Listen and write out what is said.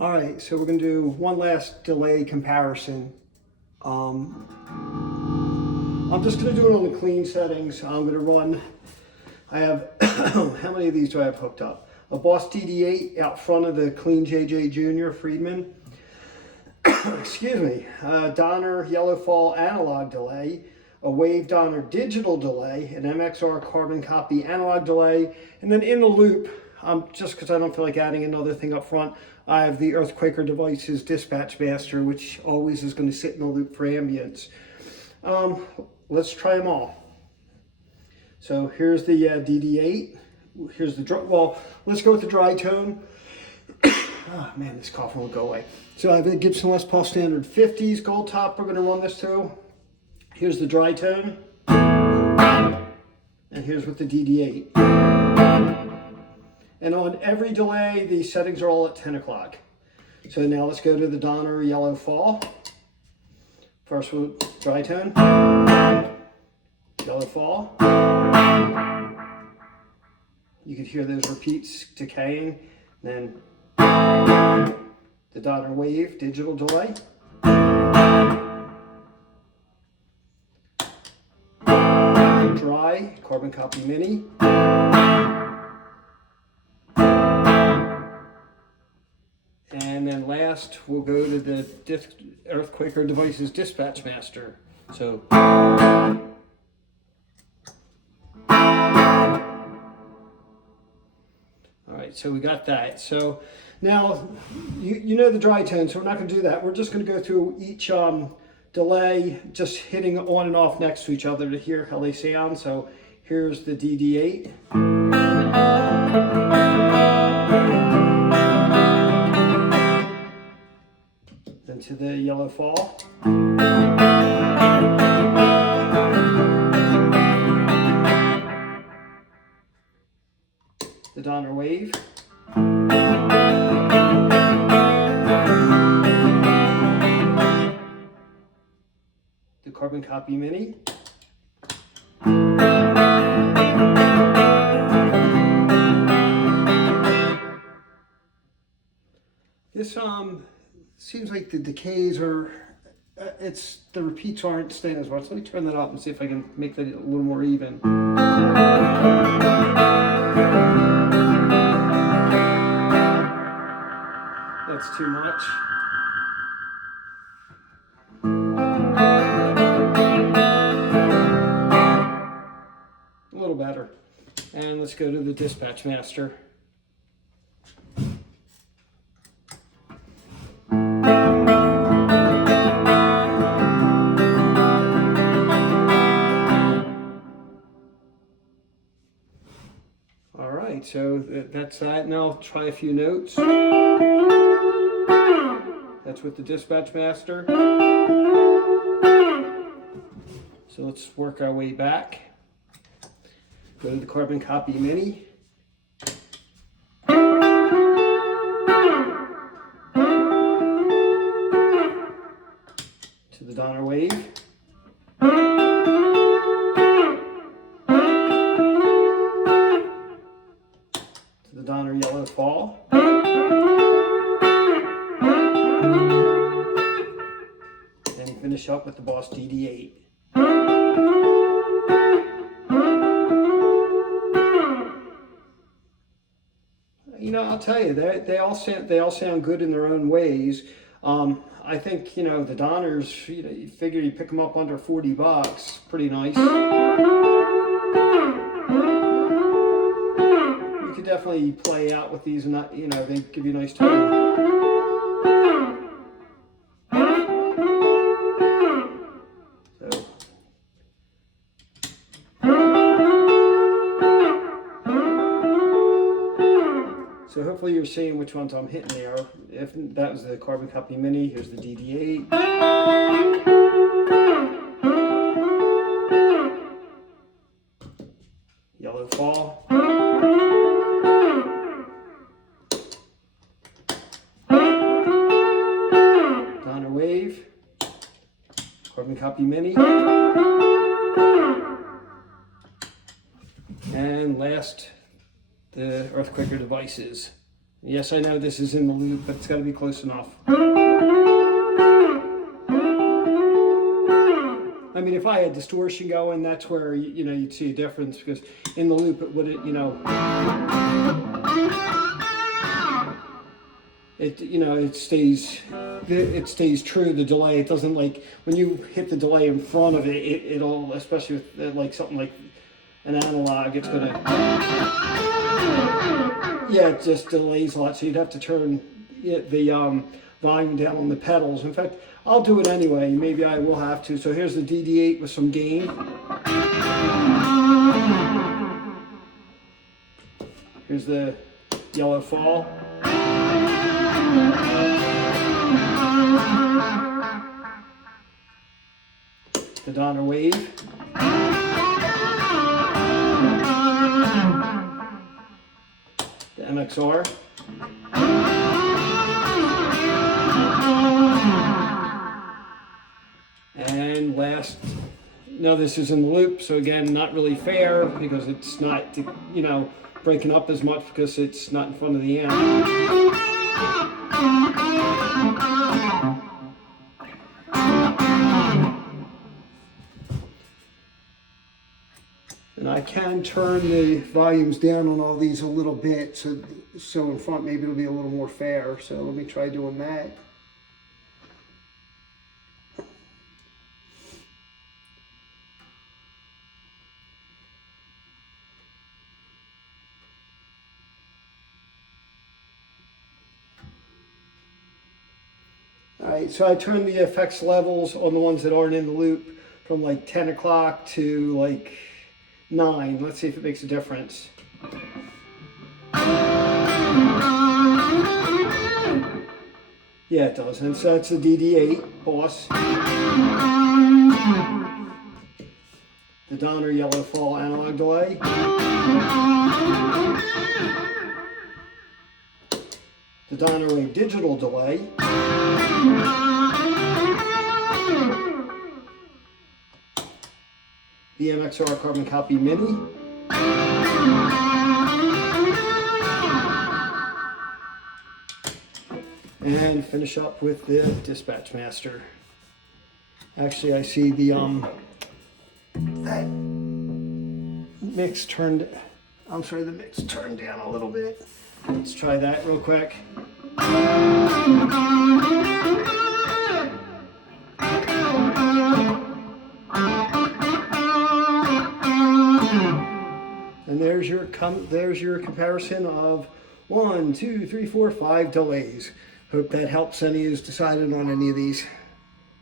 All right, so we're going to do one last delay comparison. I'm just going to do it on the clean settings. I'm going to run, I have, how many of these do I have hooked up? A Boss DD8 out front of the clean JJ Jr. Friedman. Excuse me. Donner Yellow Fall analog delay, a Wave Donner digital delay, an MXR carbon copy analog delay, and then in the loop, just because I don't feel like adding another thing up front, I have the Earthquaker Devices Dispatch Master, which always is going to sit in the loop for ambience. Let's try them all. So here's the DD8. Here's the well, let's go with the dry tone. Oh man, this coughing will go away. So I have the Gibson Les Paul Standard 50s gold top we're going to run this to. Here's the dry tone. And here's with the DD8. And on every delay, the settings are all at 10 o'clock. So now let's go to the Donner Yellow Fall. First with dry tone. Yellow Fall. You could hear those repeats decaying. Then the Donner Wave digital delay. Dry carbon copy mini. And then last, we'll go to the Earthquaker Devices Dispatch Master. So, all right, so we got that. So now, you know the dry tone, so we're not going to do that. We're just going to go through each delay, just hitting on and off next to each other to hear how they sound. So here's the DD8. Then to the Yellow Fall. The Donner Wave. The Carbon Copy Mini. This seems like the decays are, the repeats aren't staying as much. Let me turn that up and see if I can make that a little more even. That's too much. A little better. And let's go to the Dispatch Master. All right, so that's that. Now I'll try a few notes. That's with the Dispatch Master. So let's work our way back. Go to the Carbon Copy Mini. To the Donner Wave. To the Donner Yellow Fall. And finish up with the Boss DD8. You know, I'll tell you, they all sound good in their own ways. I think, you know, the Donners, you figure you pick them up under $40, pretty nice. You could definitely play out with these, and not, you know, they give you a nice tone. So hopefully you're seeing which ones I'm hitting there. If that was the Carbon Copy Mini, here's the DD8. Yellow Fall. Donner Wave. Carbon Copy Mini. And last, the Earthquaker Devices Yes, I know this is in the loop, but it's got to be close enough. I mean, if I had distortion going, that's where, you know, you'd see a difference, because in the loop it would, you know, it stays true, the delay. It doesn't, like, when you hit the delay in front of it, it'll, especially with like something like an analog, it's gonna, yeah, it just delays a lot. So you'd have to turn the volume down on the pedals. In fact, I'll do it anyway. Maybe I will have to. So here's the DD8 with some gain. Here's the yellow fall. The Donner wave. The MXR. And last, no, this is in the loop, so again, not really fair because it's not, you know, breaking up as much because it's not in front of the amp. And I can turn the volumes down on all these a little bit, so in front maybe it'll be a little more fair. So let me try doing that. All right, so I turned the effects levels on the ones that aren't in the loop from like 10 o'clock to like 9. Let's see if it makes a difference. Yeah, it does. And so that's the DD8 boss. The Donner yellow fall analog delay. The Donner wave digital delay. The MXR carbon copy mini. And finish up with the dispatch master. Actually, I see the that mix turned, I'm sorry, the mix turned down a little bit. Let's try that real quick. And there's your comparison of 1, 2, 3, 4, 5 delays. Hope that helps any who's decided on any of these.